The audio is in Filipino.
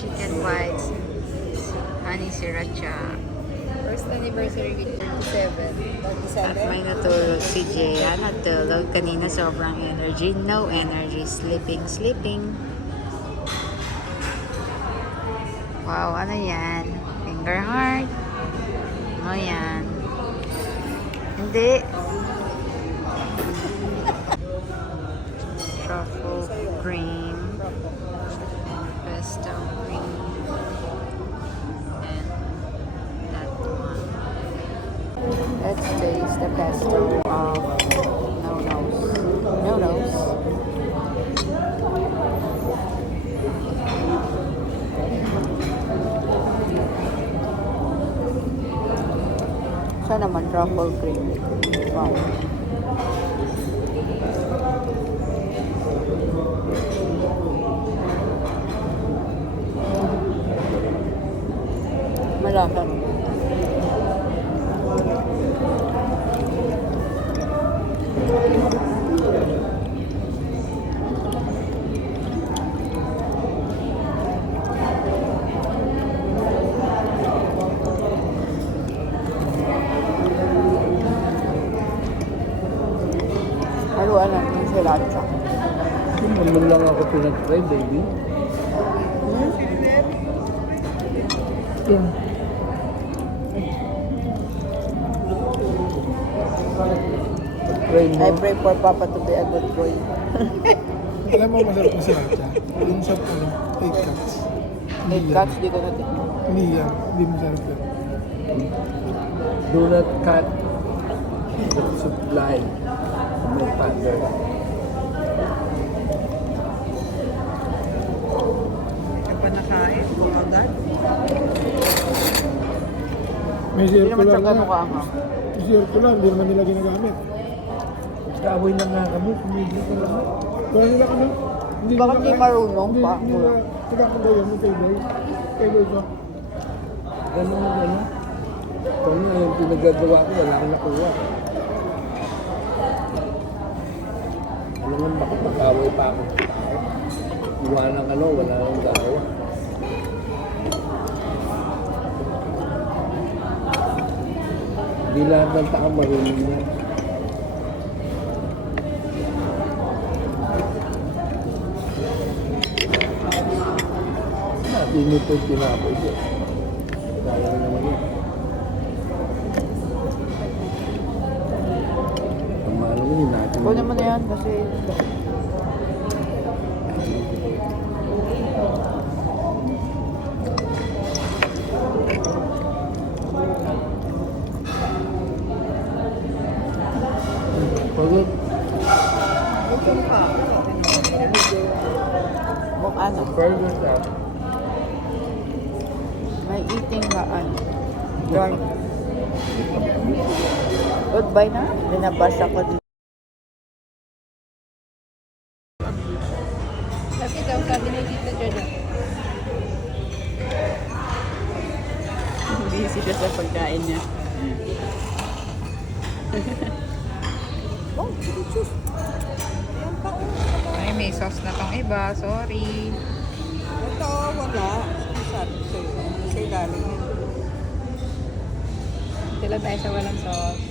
chicken bites, honey sriracha. First anniversary with 37. At may natulog si Jaya. Natulog. Kanina sobrang energy. No energy. Sleeping, sleeping. Wow, ano yan? Finger heart? Ano yan? Hindi. Truffle cream. And pesto cream. And that one. Let's taste the pesto of No-Nos. No-Nos. Siya naman, truffle cream. Wow. Malasa. Haluan natin si Racha. Naman lang ako pinag-try, baby. Yeah. I pray for Papa to be a good boy. Alam mo, masarap na si Racha. Yung sa 8 cuts. 8 cuts, di ko natin. Hindi yan. Hindi masarap yan. Do not cut the supply of my father. Kaya pa nakain, agad. May Hindi naman circular siya na. gano'n kaangang. May circular, hindi naman nila ginagamit. Kaaway na nga kami, kumigil ka lang. Kaya nila kami, hindi Bakit nila di marunong pa? Hindi nila, nagkakanda yan, may table. Table ka. Ganun na gano'n. Kung ano yung pinagagawa ko, wala akong nakuha. Ano nga, makapag-away pa ako. Iwanang ano, wala nang gagawa. Hindi lahat ng tao marunong yan. Natin ito yung tinapoy ko. Kaya naman yun. Ang mahal mo yun natin. Kunin mo na yan kasi Pagod. kung ano, Burger ka. may eating na ano. Darn. Goodbye na. Binabasa ko dito. Kasi daw sabi ni Tita Jojo. Busy siya sa pagkain niya. Oh, delicious. Ayan pa, oh. Ay, may sauce na tong iba. Sorry. Ito, wala. Sabi sa'yo. Sa ilalim yun. Sila tayo sa walang sauce.